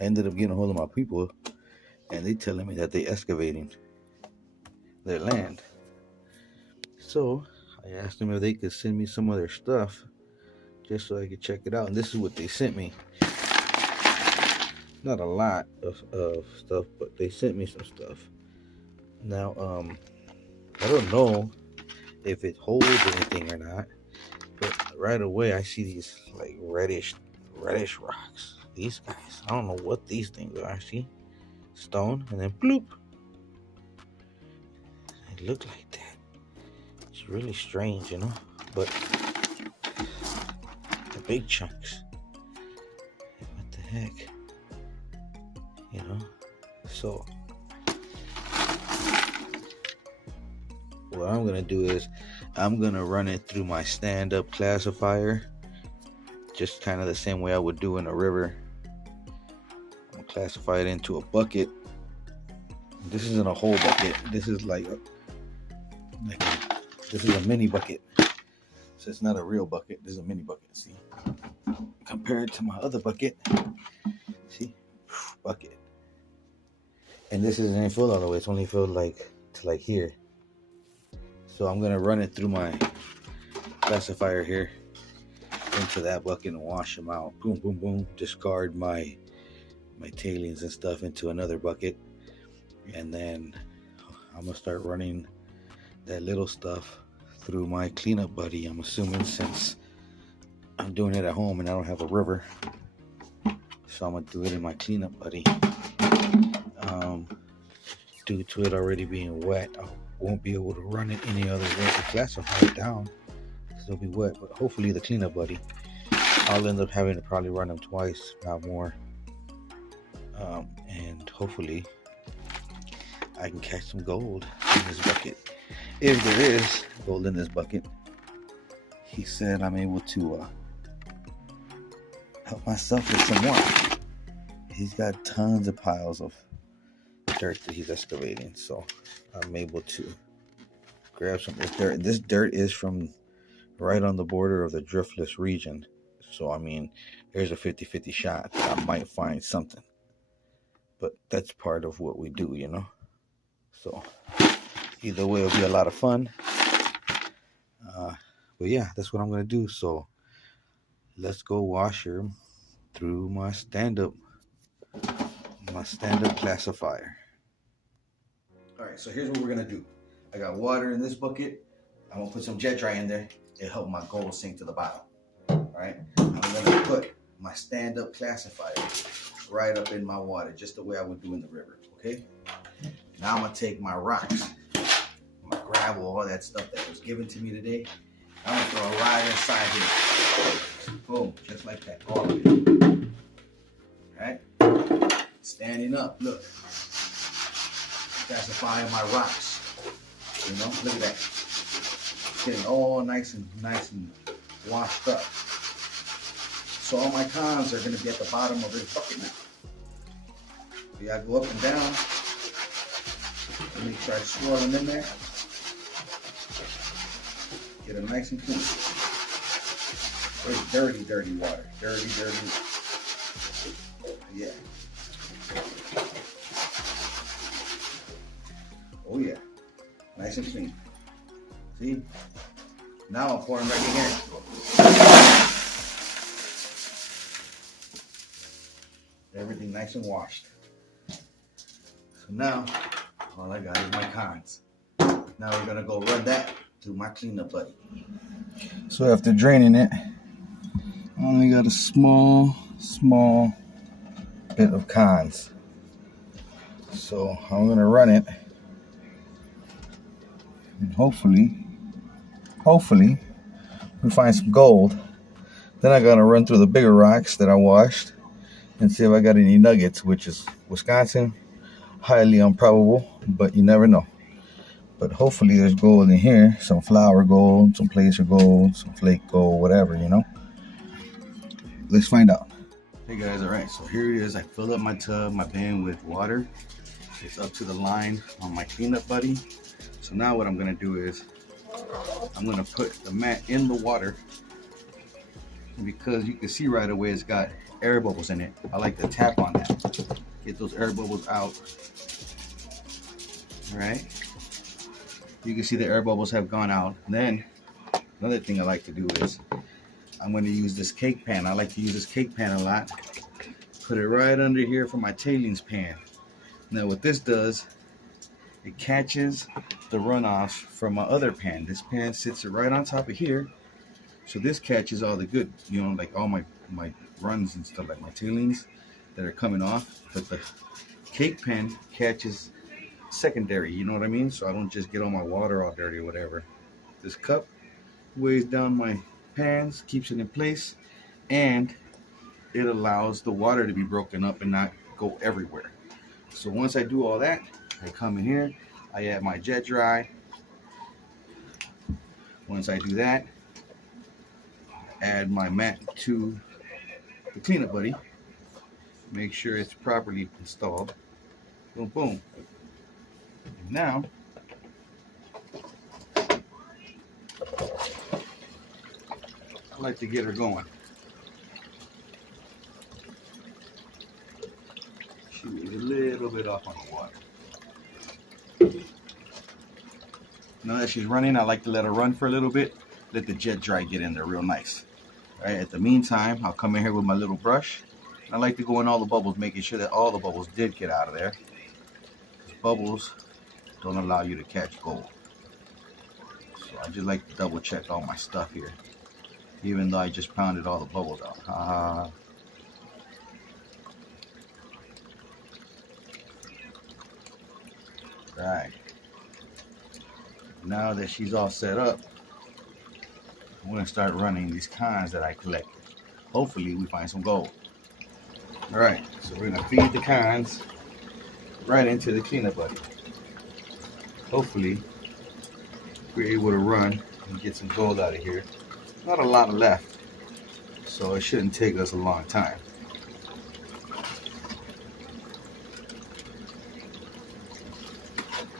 I ended up getting a hold of my people, and they telling me that they excavating their land. So I asked them if they could send me some of their stuff just so I could check it out. And this is what they sent me. Not a lot of stuff, but they sent me some stuff. Now, I don't know if it holds anything or not, but right away I see these like reddish rocks. These guys, I don't know what these things are. See, stone, and then bloop. It looked like that. It's really strange, you know. But the big chunks. What the heck? You know. So what I'm gonna do is I'm gonna run it through my stand-up classifier, just kind of the same way I would do in a river. I'm gonna classify it into a bucket. This isn't a whole bucket. This is this is a mini bucket. So it's not a real bucket. This is a mini bucket. See, compared to my other bucket. See, bucket. And this isn't filled all the way. It's only filled to here. So I'm gonna run it through my classifier here into that bucket and wash them out. Boom, boom, boom. Discard my tailings and stuff into another bucket, and then I'm gonna start running that little stuff through my cleanup buddy. I'm assuming, since I'm doing it at home and I don't have a river, so I'm gonna do it in my cleanup buddy. Due to it already being wet, I won't be able to run it any other way to classify it down because it'll be wet. But hopefully the cleanup buddy, I'll end up having to probably run them twice, not more. And hopefully I can catch some gold in this bucket. If there is gold in this bucket, he said I'm able to help myself with some more. He's got tons of piles of dirt that he's excavating, so I'm able to grab some of this dirt. This dirt is from right on the border of the driftless region, so I mean, there's a 50-50 shot that I might find something, but that's part of what we do, you know. So either way, it'll be a lot of fun. But yeah, that's what I'm gonna do. So let's go wash her through my stand-up classifier. All right, so here's what we're gonna do. I got water in this bucket. I'm gonna put some jet dry in there. It'll help my gold sink to the bottom. All right, I'm gonna put my stand-up classifier right up in my water, just the way I would do in the river. Okay. Now I'm gonna take my rocks, my gravel, all that stuff that was given to me today. I'm gonna throw it right inside here. Boom, just like that. All of it. All right. Standing up. Look. Classifying my rocks. You know, look at that. Getting all nice and washed up. So all my cons are gonna be at the bottom of this bucket now. So you gotta go up and down. Make sure I swirl them in there. Get them nice and clean. It's dirty, dirty water. Dirty. Yeah. Oh yeah. Nice and clean. See? Now I'm pouring right in here. Everything nice and washed. So now, all I got is my cons. Now we're gonna go run that through my cleanup buddy. So after draining it, I only got a small bit of cons. So I'm gonna run it, and hopefully we find some gold. Then I gotta run through the bigger rocks that I washed and see if I got any nuggets, which is Wisconsin. Highly improbable, but you never know. But hopefully there's gold in here, some flour gold, some placer gold, some flake gold, whatever, you know. Let's find out. Hey guys, all right, so here it is. I filled up my tub, my bin with water. It's up to the line on my cleanup buddy. So now what I'm gonna do is I'm gonna put the mat in the water, because you can see right away it's got air bubbles in it, I like to tap on that. Get those air bubbles out. All right. You can see the air bubbles have gone out. And then another thing I like to do is I'm going to use this cake pan. I like to use this cake pan a lot. Put it right under here for my tailings pan. Now what this does, it catches the runoffs from my other pan. This pan sits right on top of here. So this catches all the good, you know, like all my runs and stuff, like my tailings that are coming off. But the cake pan catches secondary, you know what I mean? So I don't just get all my water all dirty or whatever. This cup weighs down my pans, keeps it in place, and it allows the water to be broken up and not go everywhere. So once I do all that, I come in here, I add my jet dry. Once I do that, add my mat to the cleanup buddy. Make sure it's properly installed. Boom, boom. And now, I like to get her going. She was a little bit off on the water. Now that she's running, I like to let her run for a little bit. Let the jet dry get in there real nice. All right, at the meantime, I'll come in here with my little brush. I like to go in all the bubbles, making sure that all the bubbles did get out of there. Bubbles don't allow you to catch gold. So I just like to double check all my stuff here, even though I just pounded all the bubbles out. Right. Now that she's all set up, I'm going to start running these cons that I collected. Hopefully we find some gold. Alright, so we're going to feed the cons right into the cleanup buddy. Hopefully we're able to run and get some gold out of here. Not a lot left, so it shouldn't take us a long time.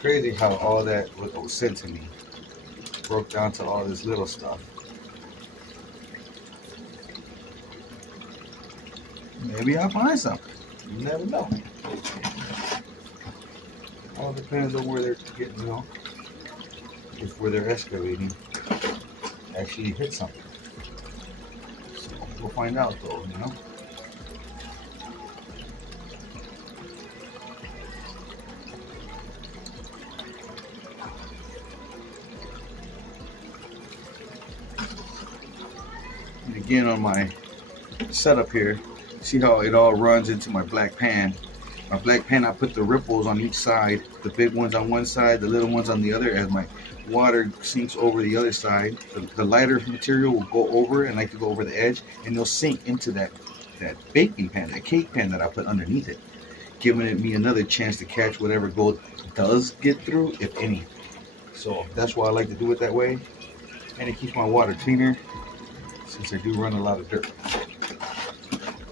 Crazy how all that was sent to me broke down to all this little stuff. Maybe I'll find something. You never know. All depends on where they're getting, you know, if where they're excavating actually hit something. So we'll find out though, you know. And again, on my setup here, see how it all runs into my black pan. My black pan, I put the ripples on each side, the big ones on one side, the little ones on the other. As my water sinks over the other side, the lighter material will go over and like to go over the edge, and they'll sink into that baking pan, that cake pan that I put underneath it, giving it me another chance to catch whatever gold does get through, if any. So that's why I like to do it that way, and it keeps my water cleaner since I do run a lot of dirt.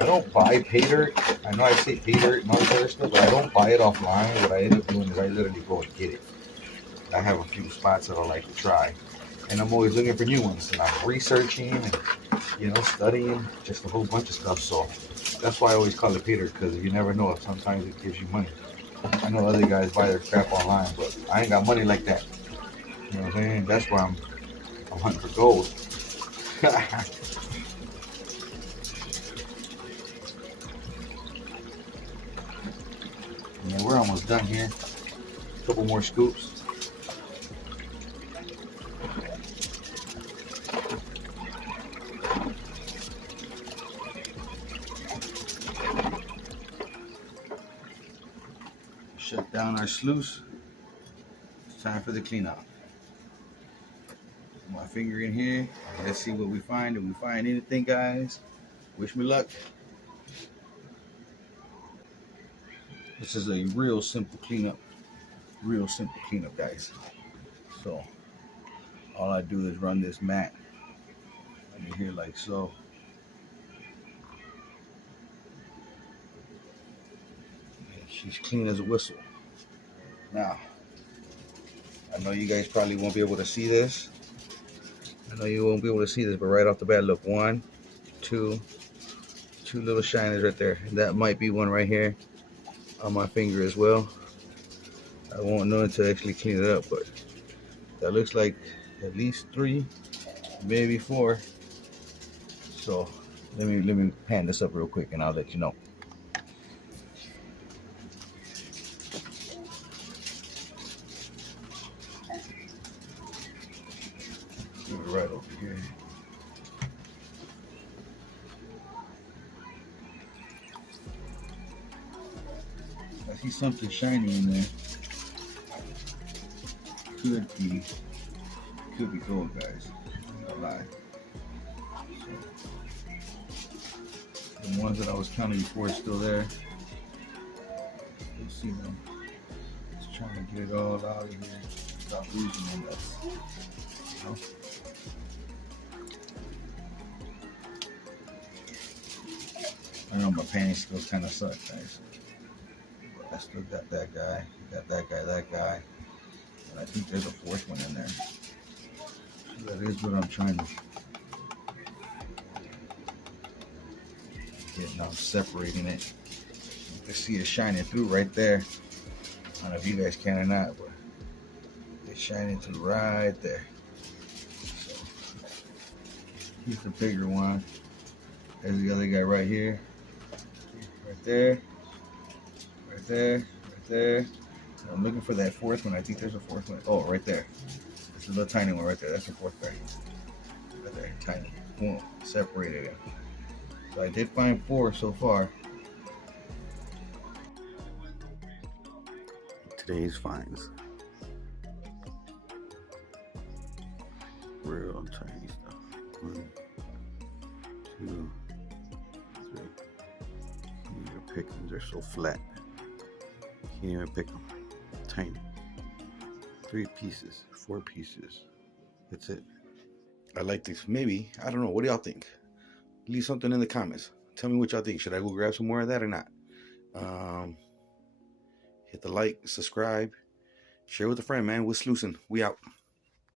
I don't buy pay dirt. I know I say pay dirt and all this other stuff, but I don't buy it offline. What I end up doing is I literally go and get it. I have a few spots that I like to try, and I'm always looking for new ones, and I'm researching and, you know, studying just a whole bunch of stuff. So that's why I always call it pay dirt, because you never know if sometimes it gives you money. I know other guys buy their crap online, but I ain't got money like that. You know what I'm saying? That's why I'm hunting for gold. Yeah, we're almost done here. A couple more scoops. Shut down our sluice. It's time for the cleanup. Put my finger in here. Let's see what we find. If we find anything, guys, wish me luck. This is a real simple cleanup. Real simple cleanup, guys. So all I do is run this mat under here like so. And she's clean as a whistle. Now, I know you guys probably won't be able to see this. But right off the bat, look, 1, 2, 2 little shiners right there. That might be one right here on my finger as well. I won't know until I actually clean it up, but that looks like at least 3, maybe 4. So let me pan this up real quick and I'll let you know. Right over here. I see something shiny in there. Could be gold, guys. No lie. So, the ones that I was counting before are still there. You'll see them. Just trying to get it all out of here. Stop losing them. You know? I know my panties still kind of suck, guys. But I still got that guy, that guy. And I think there's a 4th one in there. So that is what I'm trying to get. Now I'm separating it. You can see it shining through right there. I don't know if you guys can or not, but it's shining through right there. So here's the bigger one. There's the other guy right here. Right there. Right there. Right there. I'm looking for that 4th one. I think there's a 4th one. Oh, right there. It's a little tiny one right there. That's the 4th guy. Right there. Tiny. Boom. Separated it. So I did find 4 so far. Today's finds. Real tiny stuff. 1, 2, 3. These are pick them. They're so flat. Can't even pick them. Tiny. 3 pieces, 4 pieces. That's it. I like these. Maybe, I don't know. What do y'all think? Leave something in the comments. Tell me what y'all think. Should I go grab some more of that or not? Hit the like, subscribe, share with a friend, man. We're sluicing. We out.